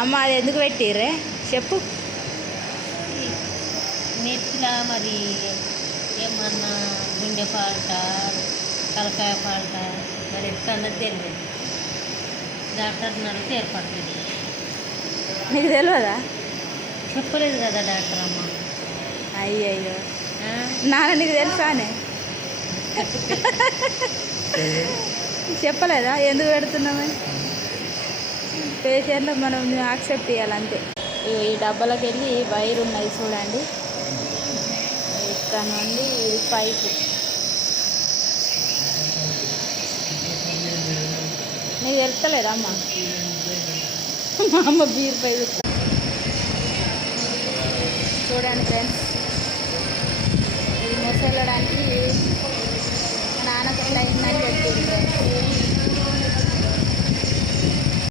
అమ్మ అది ఎందుకు పెట్టిర్రే చెప్పు. నెత్తిలా మరి ఏమన్నా గుండె పాల్ట తలకాయ పాల్ట మరి ఎక్కడన్నది తెలియదు. డాక్టర్ అడిగితే ఏర్పడుతుంది. నీకు తెలియదా? చెప్పలేదు కదా డాక్టర్ అమ్మ. అయ్యయ్యో నాన్న నీకు తెలుసానే చెప్పలేదా ఎందుకు పెడుతున్నామని? పేషెంట్లో మనం యాక్సెప్ట్ చేయాలంతే. ఈ డబ్బాలకు వెళ్ళి వైర్ ఉన్నాయి చూడండి, ఇక్కడ నుండి పైపు. నీకు తెలుస్తలేదమ్మా? మా అమ్మ బీర్ పై చూడండి ఫ్రెండ్స్, ఇది మొసలడానికి నాన్నకు ఇట్లా అయిందని చెప్పింది ఫ్రెండ్స్.